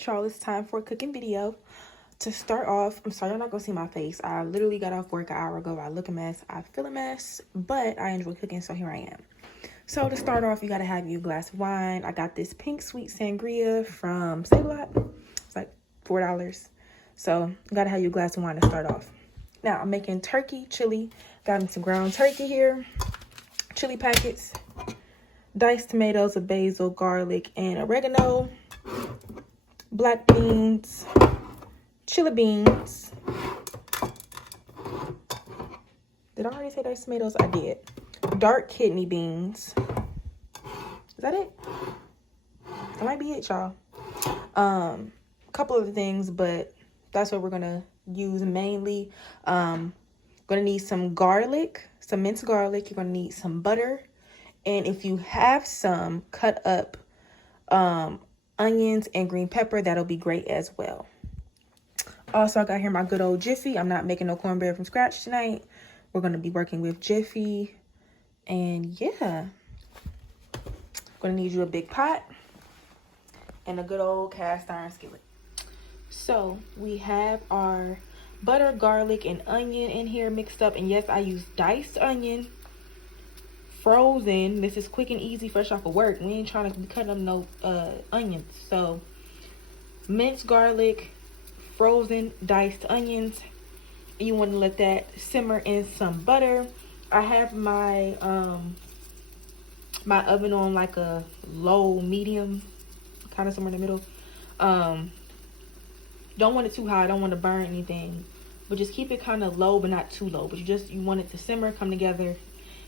right, y'all, it's time for a cooking video. To start off, I'm sorry you're not gonna see my face. I literally got off work an hour ago. I look a mess, I feel a mess, but I enjoy cooking, so here I am. So to start off, you gotta have your glass of wine. I got this pink sweet sangria from Save A Lot. It's like $4. So you gotta have your glass of wine to start off. Now I'm making turkey chili. Got me some ground turkey here, chili packets, diced tomatoes with basil, garlic, and oregano, black beans, chili beans. Did I already say diced tomatoes? I did. Dark kidney beans. Is that it? That might be it, y'all. A couple other things, but that's what we're gonna use mainly. Gonna need some garlic, some minced garlic. You're gonna need some butter, and if you have some cut up onions and green pepper, that'll be great as well. Also, I got here my good old Jiffy. I'm not making no cornbread from scratch tonight. We're going to be working with Jiffy. And yeah, going to need you a big pot and a good old cast iron skillet. So we have our butter, garlic, and onion in here mixed up. And yes, I use diced onion, frozen. This is quick and easy, fresh off of work. We ain't trying to cut up no onions. So minced garlic, frozen diced onions. You want to let that simmer in some butter. I have my my oven on like a low medium, kind of somewhere in the middle. Don't want it too high, don't want to burn anything, but just keep it kind of low but not too low. But you want it to simmer, come together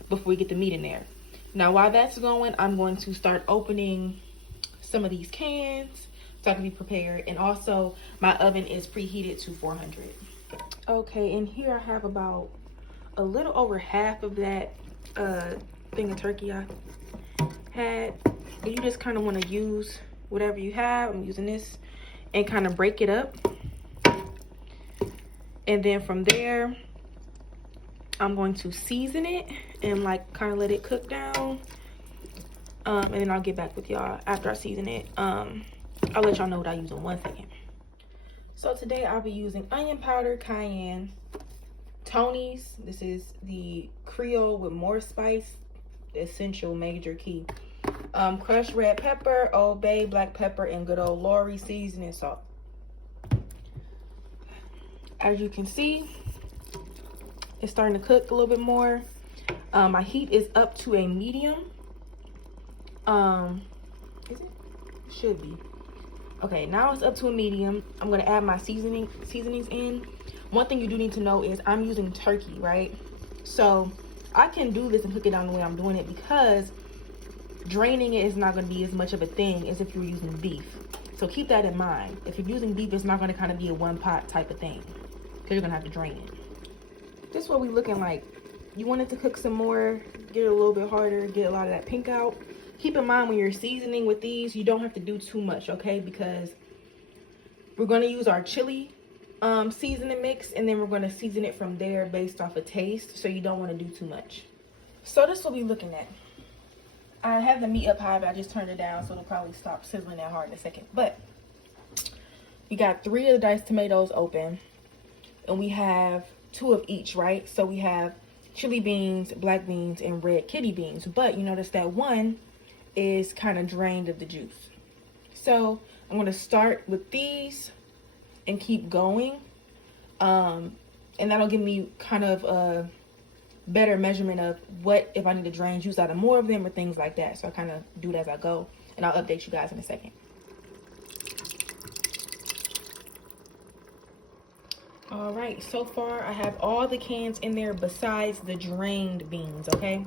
before we get the meat in there. Now while that's going, I'm going to start opening some of these cans so I can be prepared. And also my oven is preheated to 400. Okay, and here I have about a little over half of that thing of turkey I had. And you just kind of want to use whatever you have. I'm using this and kind of break it up. And then from there, I'm going to season it and like kind of let it cook down. And then I'll get back with y'all after I season it. I'll let y'all know what I use in 1 second. So today I'll be using onion powder, cayenne, Tony's. This is the Creole with more spice, the essential major key. Crushed red pepper, Old Bay, black pepper, and good old Lorry seasoning salt. As you can see, it's starting to cook a little bit more. My heat is up to a medium. Is it? Should be. Okay, now it's up to a medium. I'm gonna add my seasonings in. One thing you do need to know is I'm using turkey, right? So I can do this and cook it down the way I'm doing it because draining it is not gonna be as much of a thing as if you were using beef. So keep that in mind. If you're using beef, it's not gonna kind of be a one pot type of thing because you're gonna have to drain it. This is what we looking like. You want it to cook some more, get it a little bit harder, get a lot of that pink out. Keep in mind when you're seasoning with these, you don't have to do too much, okay? Because we're going to use our chili seasoning mix, and then we're going to season it from there based off of taste, so you don't want to do too much. So this is what we're looking at. I have the meat up high, but I just turned it down, so it'll probably stop sizzling that hard in a second. But we got 3 of the diced tomatoes open, and we have 2 of each, right? So we have chili beans, black beans, and red kidney beans. But you notice that one is kind of drained of the juice. So I'm going to start with these and keep going. And that'll give me kind of a better measurement of what if I need to drain juice out of more of them or things like that. So I kind of do it as I go, and I'll update you guys in a second. All right, so far I have all the cans in there besides the drained beans, okay?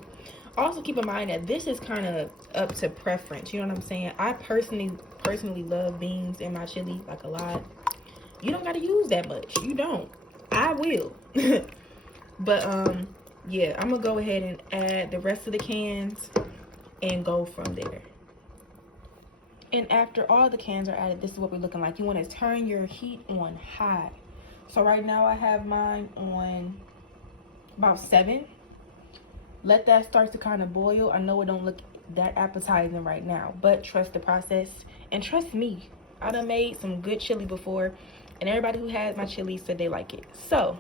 Also keep in mind that this is kind of up to preference, you know what I'm saying? I personally love beans in my chili, like a lot. You don't got to use that much. You don't. I will. But yeah, I'm gonna go ahead and add the rest of the cans and go from there. And after all the cans are added, this is what we're looking like. You want to turn your heat on high. So right now I have mine on about 7. Let that start to kind of boil. I know it don't look that appetizing right now, but trust the process and trust me. I done made some good chili before, and everybody who had my chili said they like it. So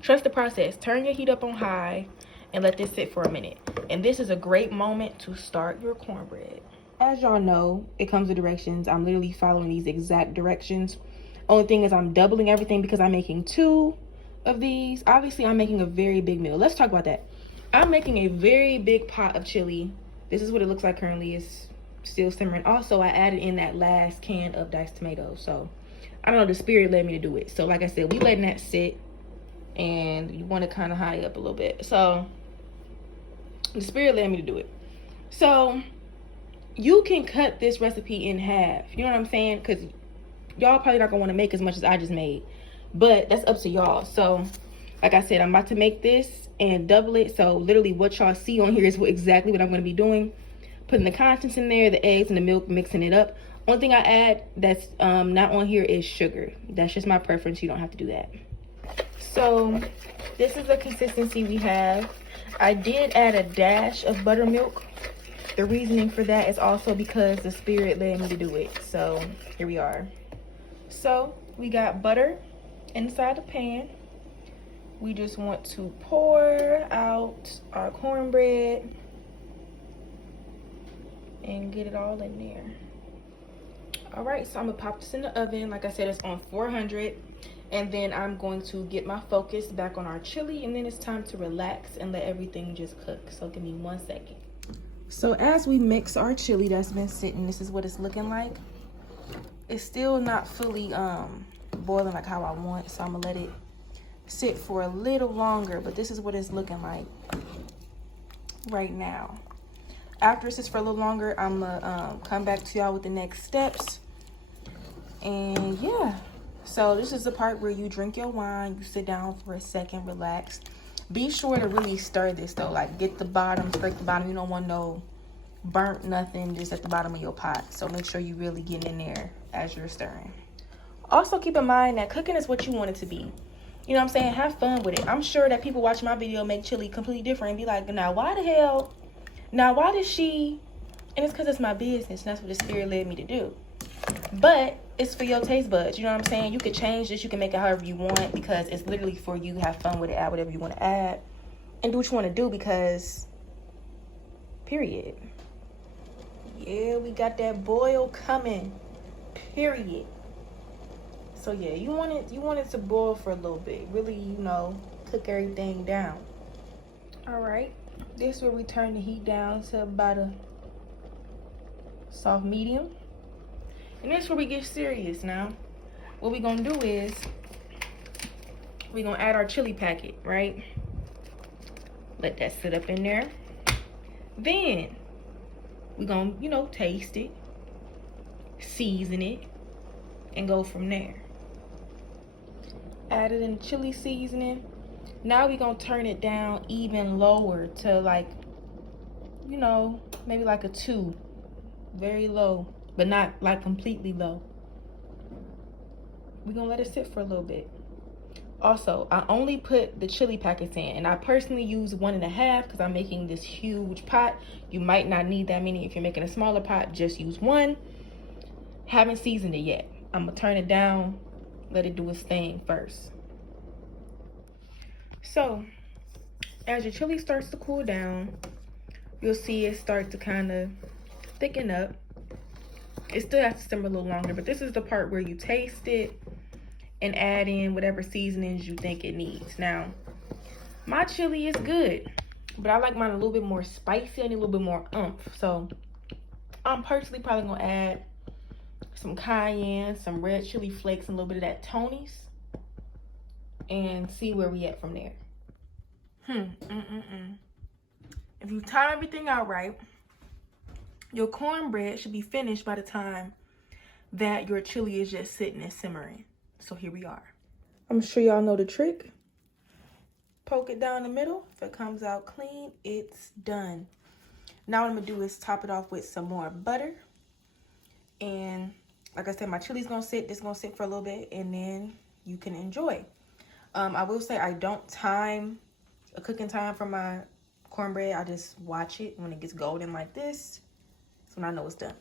trust the process. Turn your heat up on high and let this sit for a minute. And this is a great moment to start your cornbread. As y'all know, it comes with directions. I'm literally following these exact directions. Only thing is I'm doubling everything because I'm making 2 of these. Obviously, I'm making a very big meal. Let's talk about that. I'm making a very big pot of chili. This is what it looks like currently. It's still simmering. Also, I added in that last can of diced tomatoes. So, I don't know, the spirit led me to do it. So, like I said, we letting that sit. And you want to kind of high up a little bit. So, the spirit led me to do it. So, you can cut this recipe in half. You know what I'm saying? Because y'all probably not going to want to make as much as I just made. But that's up to y'all. So, like I said, I'm about to make this and double it. So, literally what y'all see on here is exactly what I'm going to be doing. Putting the contents in there, the eggs and the milk, mixing it up. One thing I add that's not on here is sugar. That's just my preference. You don't have to do that. So, this is the consistency we have. I did add a dash of buttermilk. The reasoning for that is also because the spirit led me to do it. So, here we are. So, we got butter inside the pan. We just want to pour out our cornbread and get it all in there. All right, so I'm gonna pop this in the oven. Like I said, it's on 400. And then I'm going to get my focus back on our chili, and then it's time to relax and let everything just cook. So give me 1 second. So as we mix our chili that's been sitting, this is what it's looking like. It's still not fully boiling like how I want, so I'm gonna let it sit for a little longer, but this is what it's looking like right now. After it sits for a little longer, I'm gonna come back to y'all with the next steps. And yeah. So this is the part where you drink your wine, you sit down for a second, relax. Be sure to really stir this though, like get the bottom, scrape the bottom. You don't want no burnt nothing just at the bottom of your pot. So make sure you really get in there as you're stirring. Also keep in mind that cooking is what you want it to be. You know what I'm saying? Have fun with it. I'm sure that people watching my video make chili completely different and be like, now why does she? And it's because it's my business and that's what the spirit led me to do. But it's for your taste buds, you know what I'm saying? You can change this, you can make it however you want because it's literally for you. Have fun with it, add whatever you want to add, and do what you want to do because, period. Yeah, we got that boil coming, period. So yeah, you want it to boil for a little bit. Really, you know, cook everything down. All right, this is where we turn the heat down to about a soft medium. And that's where we get serious now. What we're gonna do is we're gonna add our chili packet, right? Let that sit up in there. Then we're gonna, you know, taste it, season it, and go from there. Add it in the chili seasoning. Now we're gonna turn it down even lower to like, you know, maybe like a 2. Very low. But not like completely low. We're gonna let it sit for a little bit. Also, I only put the chili packets in, and I personally use 1.5 because I'm making this huge pot. You might not need that many if you're making a smaller pot. Just use 1. Haven't seasoned it yet. I'm gonna turn it down, let it do its thing first. So, as your chili starts to cool down, you'll see it start to kind of thicken up. It still has to simmer a little longer, but this is the part where you taste it and add in whatever seasonings you think it needs. Now, my chili is good, but I like mine a little bit more spicy. I need a little bit more oomph. So, I'm personally probably gonna add some cayenne, some red chili flakes, and a little bit of that Tony's, and see where we at from there. If you time everything out right, your cornbread should be finished by the time that your chili is just sitting and simmering. So here we are. I'm sure y'all know the trick. Poke it down the middle. If it comes out clean, it's done. Now what I'm gonna do is top it off with some more butter. And like I said, my chili's gonna sit. This is gonna sit for a little bit, and then you can enjoy. I will say I don't time a cooking time for my cornbread. I just watch it when it gets golden like this. So I know it's done.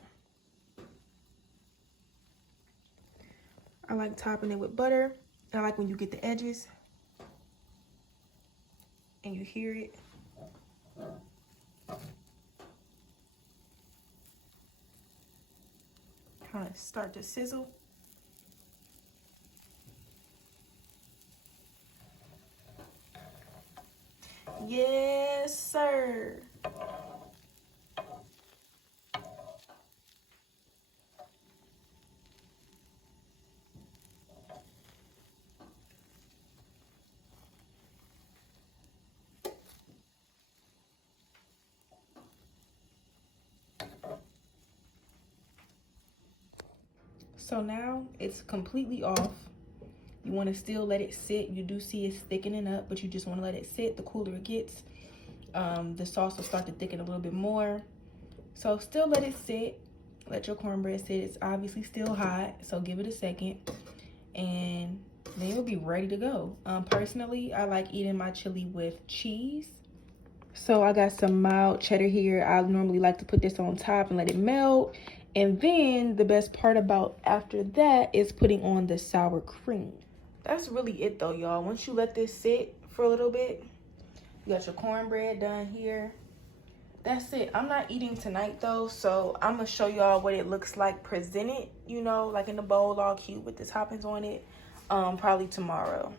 I like topping it with butter. I like when you get the edges and you hear it. Kind of start to sizzle. Yes, sir. So now it's completely off. You want to still let it sit. You do see it's thickening up, but you just want to let it sit. The cooler it gets, the sauce will start to thicken a little bit more. So still let it sit. Let your cornbread sit. It's obviously still hot, so give it a second. And then it'll be ready to go. Personally, I like eating my chili with cheese. So I got some mild cheddar here. I normally like to put this on top and let it melt. And then the best part about after that is putting on the sour cream. That's really it though, y'all. Once you let this sit for a little bit, you got your cornbread done here. That's it. I'm not eating tonight though, so I'm gonna show y'all what it looks like presented, you know, like in the bowl all cute with the toppings on it, probably tomorrow.